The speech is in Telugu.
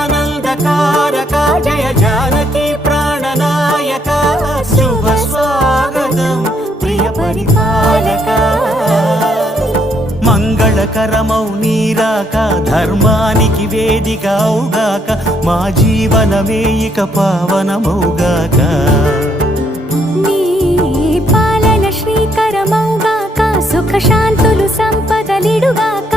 జగదానందకారక జయ జానకి ప్రాణనాయక శుభ స్వాగతం ప్రియ పరిపాలక మంగళకరమౌ నీరాక ధర్మానికి వేదిక అవుగాక మా జీవనమే ఇక పావనమౌగాక నీ పాలన శ్రీకరమౌగాక సుఖ శాంతులు సంపదలిడుగాక